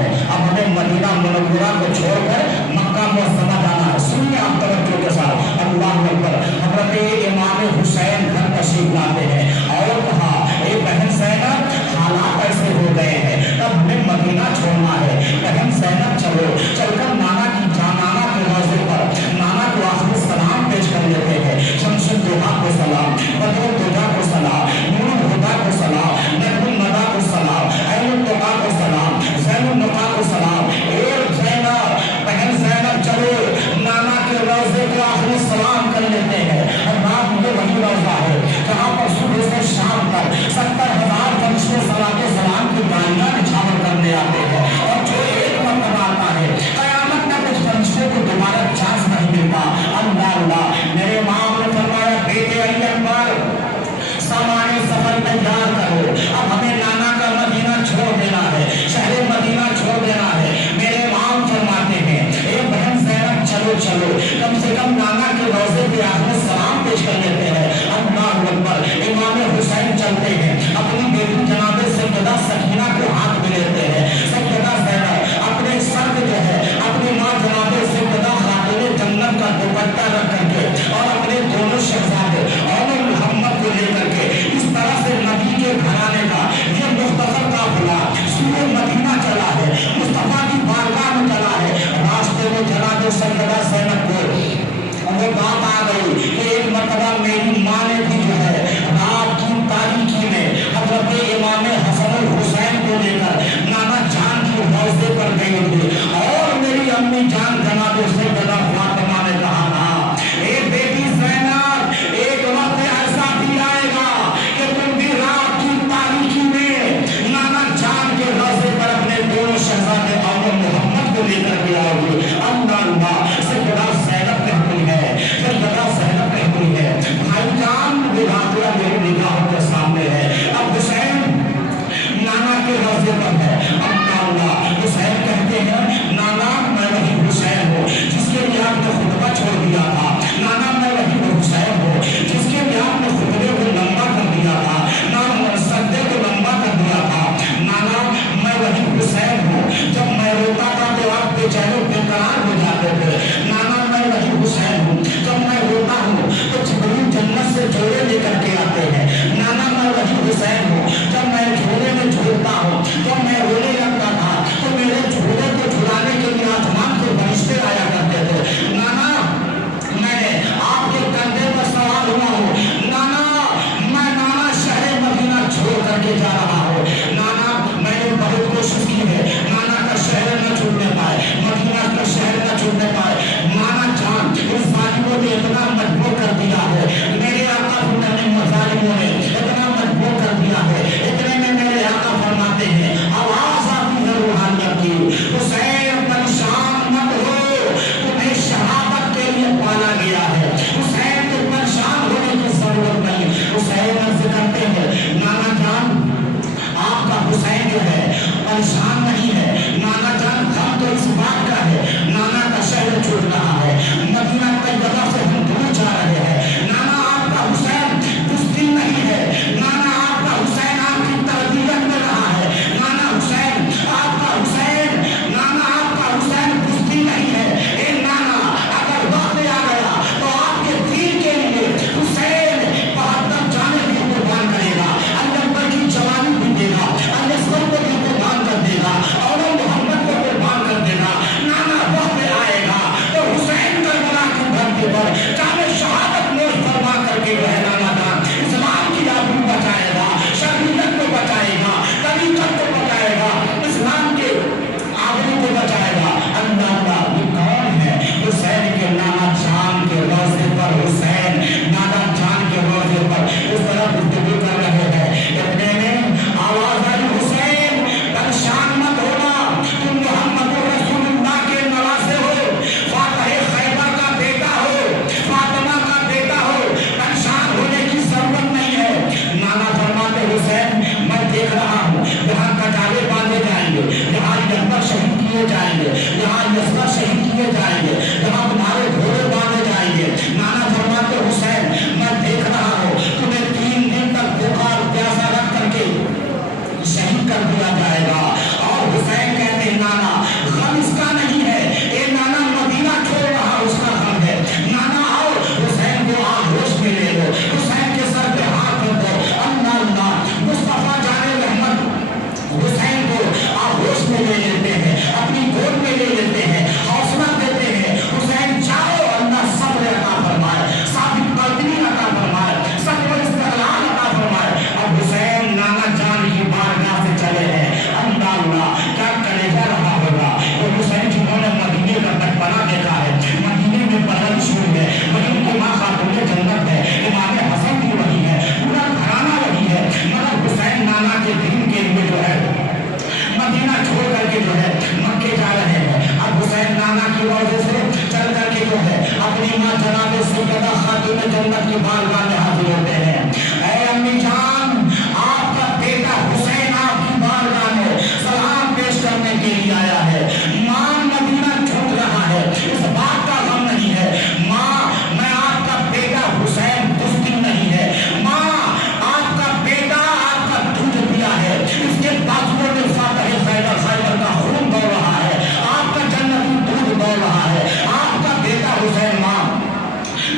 है। अब हमें मदीना मुनव्वरा को छोड़कर मक्का मुअज़्ज़मा जाना है। सुनिए आप तवज्जो के साथ, अल्लाहु अकबर। हज़रत इमाम हुसैन घर तशरीफ लाते हैं और कहा, ए बहन ज़ैनब, हालात ऐसे हो गए हैं, तब हमें मदीना छोड़ना है। बहन ज़ैनब चलो, चलकर नाना के रोज़े पर नाना को आखिरी सलाम पेश कर लेते हैं। शम्सुल दुहा को सलाम, बदरुल दुजा को सलाम, नूरुल हुदा को सलाम, नजमुल नदा को सलाम, ऐनुल तुका को सलाम, ज़ैनुल नुका को सलाम। ए ज़ैनब, बहन ज़ैनब चलो, नाना के रोज़े को आखिरी सलाम कर लेते हैं। और रात में वही रोज़ा है जहाँ पर सुबह से शाम तक 70,000 फरिश्ते सलातो सलाम की गालियाँ निछावर करने आते हैं। और जो एक मरतबा आता है, क़यामत तक उस फरिश्ते को दोबारा चांस नहीं मिलता। अल्लाह अल्लाह, मेरे इमाम ने फरमाया, बेटे अली अकबर, सामान सफर तैयार करो, अब हमें नाना का मदीना छोड़ देना है, शहर मदीना छोड़ देना है। मेरे इमाम फरमाते हैं, ए बहन ज़ैनब चलो चलो, कम से कम नाना के रोज़े पे आखिरी सलाम पेश कर लेते हैं। अल्लाहु अकबर। इमाम हुसैन चलते हैं, अपनी बेटी जनाब सैयदा सकीना को हाथ में लेते हैं। सैयदा ज़ैनब अपने सर पे जो है अपनी माँ जनाब सैयदा खातून जन्नत का दुपट्टा रख करके और अपने दोनों शहजादे और मोहम्मद को लेकर के इस तरह से नबी के घराने का ये मुख्तसर काफिला सूरे मदीना चला है, मुस्तफा की बारगाह में चला है। रास्ते में जनाब सैयदा ज़ैनब को वो बात आ गई कि एक मरतबा मेरी माँ ने भी जो है रात की तारीकी में हज़रत इमाम हसन हुसैन को लेकर नाना जान की रोज़े पर गई थी और मेरी अम्मी जान जनाब सैयदा फातिमा ने कहा था, ए बेटी ज़ैनब, एक वक्त ऐसा भी आएगा कि तुम भी रात की तारीकी में नाना जान के रोज़े पर अपने दोनों शहजादे और मोहम्मद को लेकर के आओगे। अल्लाह अल्लाह। सैयदा ज़ैनब कहती है, सैयदा ज़ैनब कहती है, भाईजान वो वाक़या मेरी निगाहों के सामने है। अब हुसैन नाना के रोज़े पर है। अल्लाह अल्लाह। हुसैन कहते हैं, नाना मैं वही हुसैन हूँ जिस अपनी माँ जनाब सैयदा खातून जन्नत की बारगाह में हाजिर होते हैं। ऐ अम्मी जान, आपका बेटा हुसैन आपकी बारगाह में सलाम पेश करने के लिए आया है। माँ मदीना झुक रहा है, इस बात का गम नहीं है। माँ, मैं आपका बेटा हुसैन बुज़दिल नहीं है। माँ, आपका बेटा आपका दूध पिया है, इसके बाजुओं में फातह खैबर का खून दौड़ रहा है, आपका जन्नती दूध दौड़ रहा है। आपका बेटा हुसैन माँ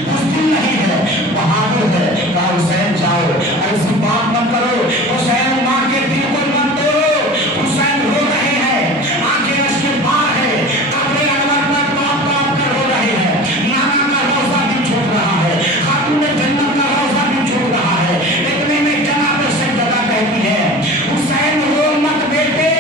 बुज़दिल नहीं है, बहादुर है। कहा हुसैन जाओ, ऐसी बात मत करो। हुसैन माँ के दिल को मत तोड़ो। हुसैन रो रहे हैं, आंखें उसके बाहर है, कपड़े अनवर पर कांप कांप कर रो रहे हैं। नाना का रोजा भी छूट रहा है, खातून जन्नत का रोजा भी छूट रहा है। इतने में जनाब सैयदा कहती है, हुसैन रो मत बेटे,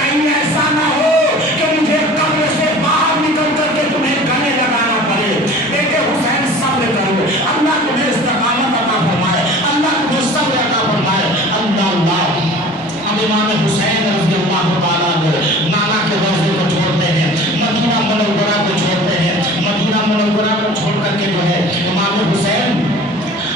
कहीं ऐसा ना हो कि मुझे कब्र से बाहर निकल करके तुम्हें गले लगाना पड़े। बेटे हुसैन सब्र करो, अल्लाह तुम्हें इस्तिकामत अता फरमाए, अल्लाह तुम्हें सब्र अता फरमाए। अल्लाह अल्लाह। अब इमाम हुसैन रज़ियल्लाहु ताला अन्हु नाना के रोज़े को छोड़ते हैं, मदीना मुनव्वरा को छोड़ते हैं। मदीना मुनव्वरा को छोड़ करके जो है इमाम हुसैन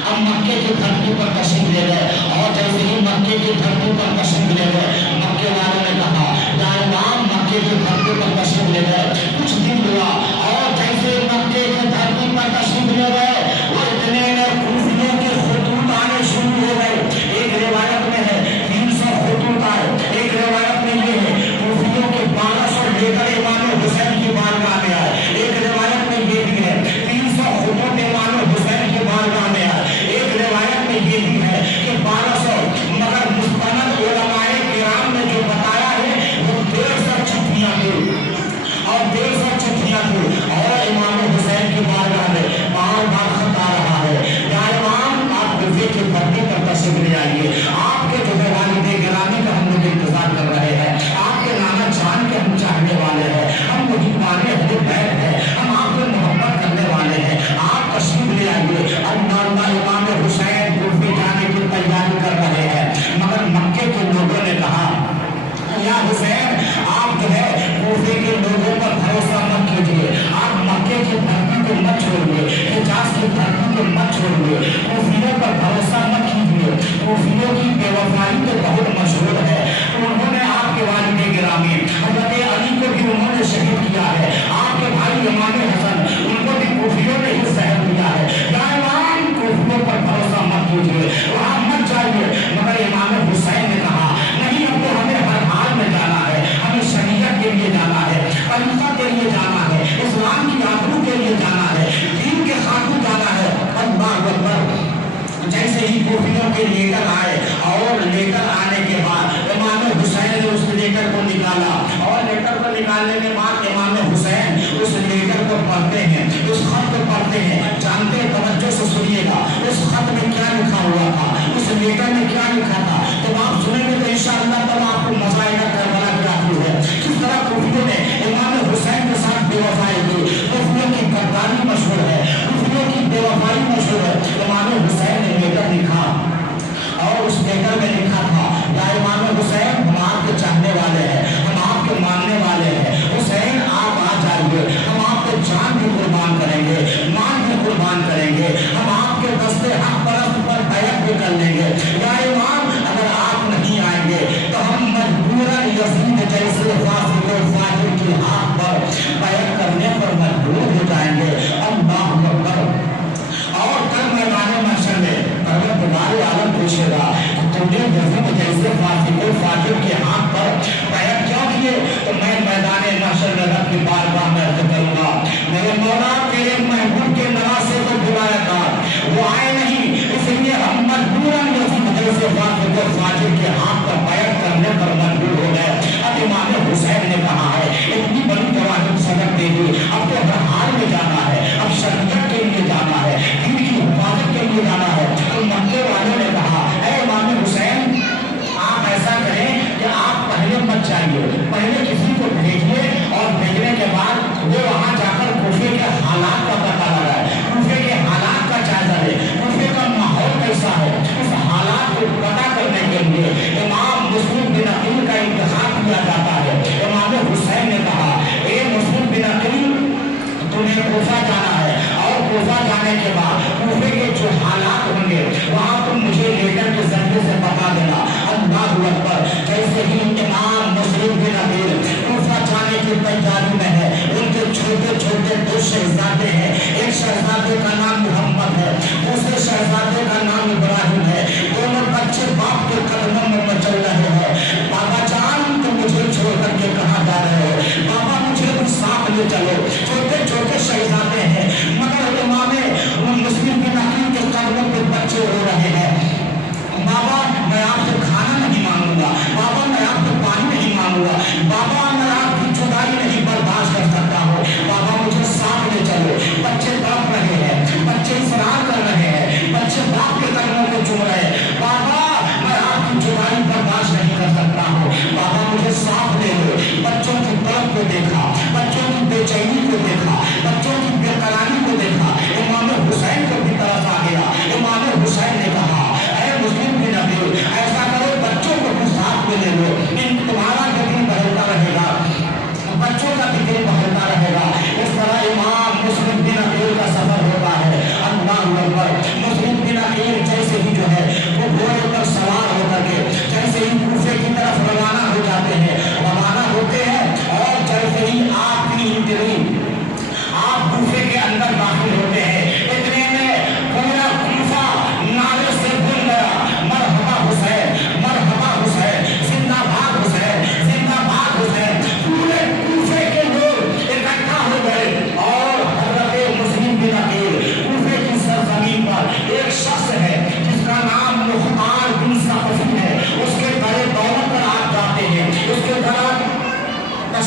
अब मक्के की धरती पर तशरीफ ले गए। और जैसे ही मक्के की धरती पर तशरीफ ले गए, मक्के वालों ने कहा, या इमाम मक्के की धरती पर तशरीफ ले गए, कुछ दिन हुआ और जैसे मक्के की धरती पर तशरीफ ले गए, वो इतने में कूफियों के खुतूत आने शुरू हो गए। एक रिवायत में है 300 खुतूत आए, एक रिवायत में ये है कूफियों के 1200 लेकर इमाम हुसैन की बारगाह में आए। एक रिवायत में ये भी है 300 खुतूत इमाम हुसैन की बारगाह में आए। एक रिवायत में ये भी है कि 1200, मगर मुस्तनद उलमाए किराम ने जो बताया है वो 150 चिट्ठियां थी और 150 चिट्ठियां थी। और इमाम हुसैन की बारगाह में बार बार खत आ रहा है, या इमाम आप गुफे की धरती पर तशरीफ ले आइए, आपके जो है वालिद गिरामी का हम लोग इंतजार कर रहे हैं, आपके नाना जान के हम चाहने वाले हैं, हम मुहिब्बाने अहले बैत हैं, हम आपसे मोहब्बत करने वाले हैं, आप तशरीफ ले आइए। अल्लाह इमाम हुसैन गुफे जाने की तैयारी कर रहे हैं, मगर मक्के के लोगों ने कहा, या हुसैन आप जो है कूफे के लोगों पर भरोसा मत कीजिए, आप मक्के की धरती को मत छोड़िए, हिजाज की धरती को मत छोड़िए, कूफियों पर भरोसा मत कीजिए। कूफियों की बेवफाई तो बहुत मशहूर है, उन्होंने आपके वालिद गिरामी हज़रत अली को भी उन्होंने शहीद किया है, आपके भाई इमाम हसन उनको भी कूफियों ने ही शहीद किया है। या इमाम कूफियों पर भरोसा मत कीजिए, वहाँ मत जाइए। मगर इमाम हुसैन ने कहा, नहीं, अब तो हमें हर हाल में जाना है, हमें शरीयत के लिए जाना है, तरीका के लिए जाना है, इस्लाम की आबरू के लिए जाना है, दीन के खातून जाना है। अल्लाह अकबर। जैसे ही कूफियों के लेकर आए और लेकर आने के बाद इमाम हुसैन ने उस लेटर को निकाला और लेटर को निकालने के बाद इमाम हुसैन उस लेटर को पढ़ते हैं, उस खत को पढ़ते हैं। जानते हैं, तवज्जो से सुनिएगा, उस खत में क्या लिखा हुआ था, उस लेटर में क्या लिखा था। तो आप सुनेंगे तो इंशाअल्लाह तब आपको मजा आएगा करबला क्या हुई है, किस तरह कूफियों ने इमाम हुसैन के साथ बेवफाई की। कूफियों की गद्दारी मशहूर है, कूफियों की बेवफाई मशहूर है। इमाम हुसैन ने लेटर लिखा और उस लेटर में लिखा था, या इमाम हुसैन हम आपके चाहने वाले हैं, हम आपके मानने वाले हैं, हुसैन आप आ जाइए, हम आपके जान भी कुर्बान करेंगे, मान भी कुर्बान करेंगे, हम आपके दस्ते हक परस्त पर बैत भी कर लेंगे। या इमाम अगर आप नहीं आएंगे तो हम मजबूर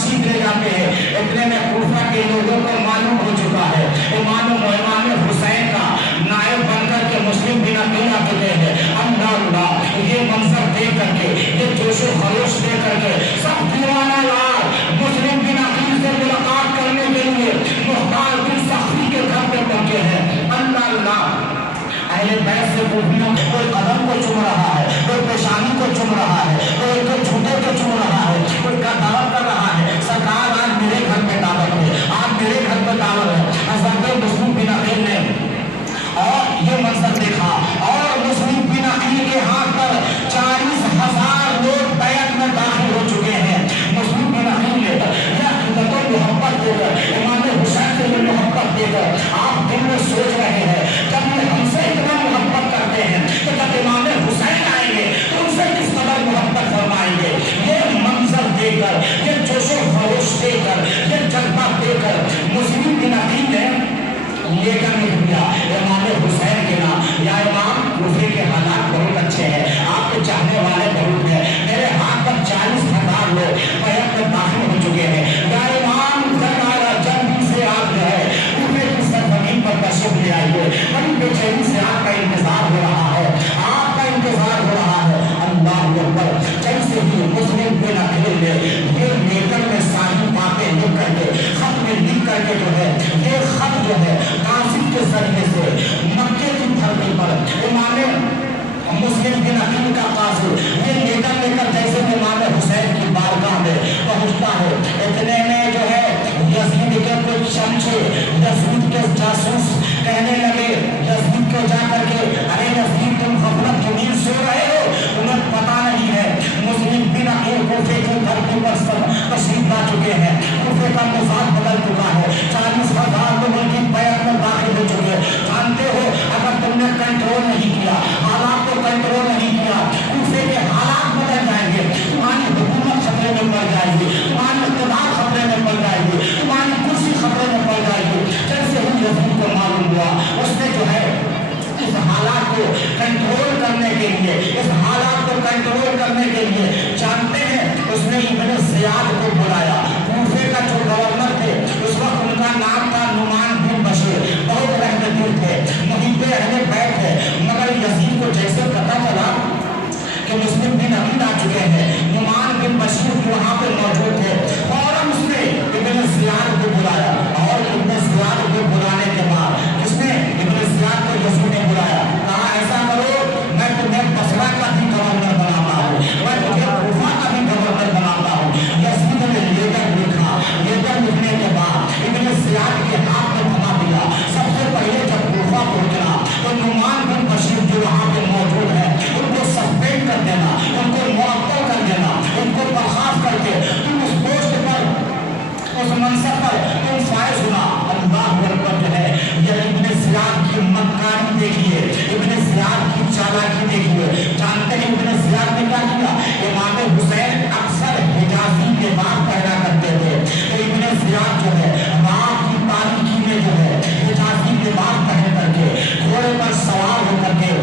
तशरीफ ले जाते हैं। इतने में कूफा के लोगों को मालूम हो चुका है इमाम हुसैन का नायब बनकर के मुस्लिम बिन अकील आ चुके हैं। अल्लाह ये मंजर देख करके, ये जोशो खरोश देख करके सब दीवाना यार मुस्लिम बिन अकील से मुलाकात करने के लिए मुख्तार बिन सख्ती के घर पे पहुंचे हैं। अल्लाह अहले बैत से पूछना, कोई कदम को चुम रहा है, कोई पेशानी को चुम रहा है, कोई झूठे को चुम रहा है, कोई दावत कर रहा है। सरकार आज मेरे घर पे दावत है, आज मेरे घर पे दावत है। हज़रत मुस्लिम बिन अकील ने और ये मंजर देखा और मुस्लिम बिन अकील के हाथ पर 40,000 लोग बैत में दाखिल हो चुके हैं। मुस्लिम बिन अकील ने मोहब्बत देकर इमाम हुसैन से मोहब्बत देकर आप दिल में सोच रहे हैं जब ये हमसे इतना मोहब्बत करते हैं तो जब इमाम हुसैन आएंगे तो उनसे किस कदर मोहब्बत फरमाएंगे। ये मंजर देकर, ये जोशो खरोश देकर, ये जज्बा देकर मुस्लिम बिन अकील ने लेकर नहीं दिया इमाम हुसैन के नाम, या इमाम कूफे के हालात बहुत अच्छे हैं, आपके चाहने वाले बहुत हैं, मेरे हाथ पर 40,000 लोग बैत में दाखिल हो चुके हैं। या इमाम जल्दी से आप जो है कूफे की सरजमीन पर तशरीफ ले आइए, बड़ी बेचैनी से आपका इंतजार हो रहा है, आपका इंतजार हो रहा है। अल्लाह अकबर। जैसे ही मुस्लिम बिन अकील ने ये लेकर में सारी बातें लिख करके खत में लिख करके जो है ये खत जो है कासिम के जरिए से मक्के की धरती पर इमाम मुस्लिम बिन अकील का कासिम ये लेकर जैसे इमाम हुसैन की बारगाह में पहुंचता है, इतने में जो है यजीद के कुछ चमचे यजीद के जासूस कहने लगे यजीद को जाकर के, अरे यजीद तुम गफलत की नींद सो रहे हो, तुम्हें पता नहीं है मुस्लिम बिन अकील कूफे की धरती पर तशरीफ ला चुके हैं, कूफे का मिजाज बदल चुका है, 40,000 लोग उनकी बैत में दाखिल हो चुके हैं। जानते हो अगर तुमने कंट्रोल नहीं किया, हालात को कंट्रोल नहीं किया, कूफे के हालात बदल जाएंगे, तुम्हारी हुकूमत खतरे में पड़ जाएगी, तुम्हारी इक़्तिदार खतरे में पड़ जाएगी, तुम्हारी कुर्सी खतरे में पड़ जाएगी। जैसे ही यजीद को मालूम हुआ उसने जो है इस हालात को कंट्रोल करने के लिए, इस हालात को कंट्रोल करने के लिए जानते हैं उसने इब्न ज़ियाद को बुलाया। कूफे का जो गवर्नर थे उस वक्त उनका नाम था नुमान बिन बशीर, बहुत रहमतुल थे, मुहिब्बे अहले बैत थे। मगर यजीद को जैसे पता चला कि मुस्लिम बिन अकील आ चुके हैं, नुमान बिन बशीर वहाँ पे मौजूद थे, फौरन उसने इब्न ज़ियाद को बुलाया और इब्न ज़ियाद को बुलाने के बाद किसने इब्न ज़ियाद को यजीद ने बुलाया, कहा ऐसा करो मैं तुम्हें बसरा का भी गवर्नर बनाता हूँ, मैं तुम्हें कूफा का भी गवर्नर बनाता हूँ। यजीद ने लेकर लिखा, लेकर लिखने के बाद इब्न ज़ियाद के हाथ में थमा दिया। सबसे पहले जब कूफा पहुंचना तो नुमान बिन बशीर जो वहाँ पे मौजूद है उनको सस्पेंड कर देना, उनको मुअत्तल कर देना, उनको बर्खास्त करके तुम उस पोस्ट पर, उस मनसब पर तुम फायज होना। अल्लाह अकबर जो है ये इब्न ज़ियाद की मक्कारी देखिए, इब्न ज़ियाद की चालाकी देखिए। जानते हैं इब्न ज़ियाद ने क्या किया, इमाम हुसैन अक्सर हिजाज़ी लिबास पहना करते थे, तो इब्न ज़ियाद जो है रात की तारीकी में जो है हिजाज़ी लिबास पहन करके घोड़े पर सवार होकर के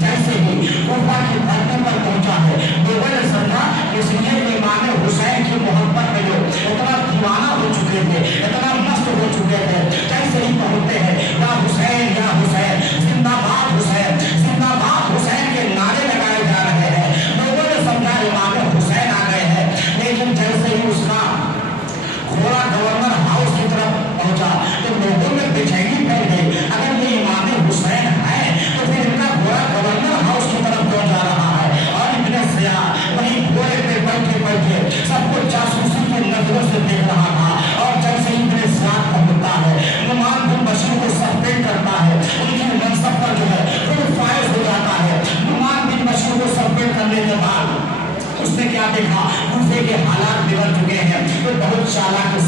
जैसे ही कूफा की धरती पर पहुंचा है, लोगों ने समझा इसलिए इमाम हुसैन की मोहब्बत में जो इतना दीवाना हो चुके थे, इतना मस्त हो चुके थे, जैसे ही पहुंचते हैं या हुसैन जिंदाबाद हुसैन जिंदाबाद हुसैन के नारे लगाए जा रहे हैं। लोगों ने समझा इमाम हुसैन आ गए हैं, लेकिन जैसे ही उसका घोड़ा गवर्नर हाउस की तरफ पहुंचा तो लोगों में बेचैनी फैल गई, अगर ये इमाम हुसैन है तो फिर इनका घोड़ा गवर्नर हाउस की तरफ क्यों जा रहा है। और इब्न ज़ियाद वहीं घोड़े पे बैठे बैठे सबको जासूसी की नजरों से देख रहा था। और जैसे ही इब्न ज़ियाद पहुंचता है, नुमान बिन बशीर को सस्पेंड करता है, उनकी मनसब पर जो है वो फायज हो जाता है। नुमान बिन बशीर को सस्पेंड करने के बाद उसने क्या देखा, कूफे के हालात बिगड़ चुके हैं, तो बहुत चालाकी